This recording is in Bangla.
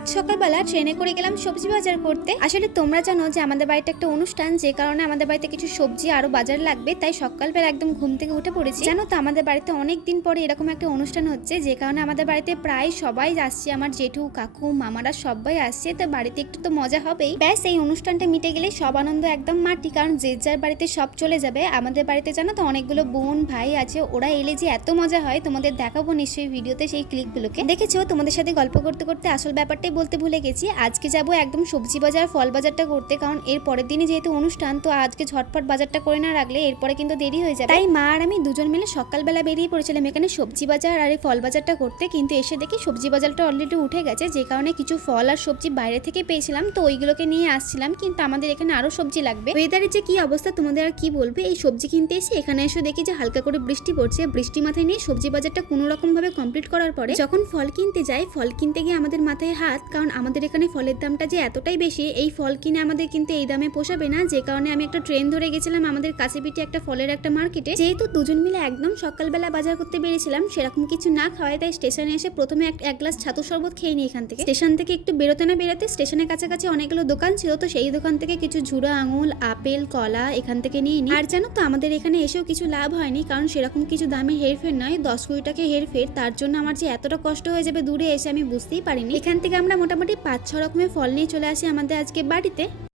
আজ সকালবেলা ট্রেনে করে গেলাম সবজি বাজার করতে। আসলে তোমরা জানো যে আমাদের বাড়িতে একটা অনুষ্ঠান, যে কারণে আমাদের বাড়িতে কিছু সবজি আরো বাজার লাগবে, তাই সকালবেলা একদম ঘুম থেকে উঠে পড়েছি। জানো তো আমাদের বাড়িতে অনেক দিন পরে এরকম একটা অনুষ্ঠান হচ্ছে, যে কারণে আমাদের বাড়িতে প্রায় সবাই আসছে, আমার জেঠু কাকু মামারা সবাই আসছে, তো বাড়িতে একটু তো মজা হবেই। ব্যাস এই অনুষ্ঠানটা মিটে গেলে সব আনন্দ একদম মাটি, কারণ যে যার বাড়িতে সব চলে যাবে। আমাদের বাড়িতে জানো তো অনেকগুলো বোন ভাই আছে, ওরা এলে যে এত মজা হয় তোমাদের দেখাবো নিশ্চয়ই ভিডিওতে সেই ক্লিপগুলোকে। দেখেছো, তোমাদের সাথে গল্প করতে করতে আসল ব্যাপারটাই বলতে ভুলে গেছি। আজকে যাব একদম সবজি বাজার ফল বাজারটা করতে, কারণ এর পরের দিনে যেহেতু অনুষ্ঠান, তো আজকে ঝটপট বাজারটা করে না রাখলে এরপরে কিন্তু দেরি হয়ে যাবে। তাই মা আর আমি দুজন মিলে সকালবেলা বেরিয়ে পড়েছিলাম এখানে সবজি বাজার আর এই ফল বাজারটা করতে, কিন্তু এসে দেখি সবজি বাজারটা অলরেডি উঠে গেছে, যে কারণে কিছু ফল আর সবজি বাইরে থেকে পেয়েছিলাম, তো ওইগুলোকে নিয়ে আসছিলাম। কিন্তু আমাদের এখানে আরো সবজি লাগবে। ওয়েদারের যে কি অবস্থা তোমাদের আর কি বলবে। এই সবজি কিনতে এসে এখানে এসে দেখি যে হালকা করে বৃষ্টি পড়ছে। বৃষ্টি মাথায় নিয়ে সবজি বাজারটা কোনো রকম ভাবে কমপ্লিট করার পরে যখন ফল কিনতে যাই, ফল কিনতে গিয়ে আমাদের মাথায় হাত, কারণ আমাদের এখানে ফলের দামটা যে এতটাই বেশি, এই ফল কিনে আমাদের কিন্তু এই দামে পোষাবে না, যে কারণে আমি একটা ট্রেন ধরে গেছিলাম আমাদের কাছে পিঠে একটা ফলের একটা মার্কেটে। যেহেতু দুজন মিলে একদম সকালবেলা বাজার করতে বেরিয়েছিলাম, সেরকম কিছু না খাওয়ায়, তাই স্টেশনে এসে প্রথমে এক গ্লাস ছাতু শরবত খেয়ে নিই এখান থেকে। স্টেশন থেকে একটু বেরোতে না বেরোতে স্টেশনের কাছাকাছি অনেকগুলো দোকান ছিল, তো সেই দোকান থেকে কিছু ঝুড়ো আঙুল আপেল কলা এখান থেকে নিয়ে নিই। আর জানো তো আমাদের এখানে এসেও কিছু লাভ হয়নি, কারণ সেরকম কিছু দামে হেরফের নয়, 10-20 টাকা হেরফের। তার জন্য আমার যে এতটা কষ্ট হয়ে যাবে দূরে এসে আমি বুঝতেই পারিনি। এখান থেকে আমরা মোটামুটি 5-6 রকমের ফল নিয়ে চলে আসি আমাদের আজকে বাড়িতে।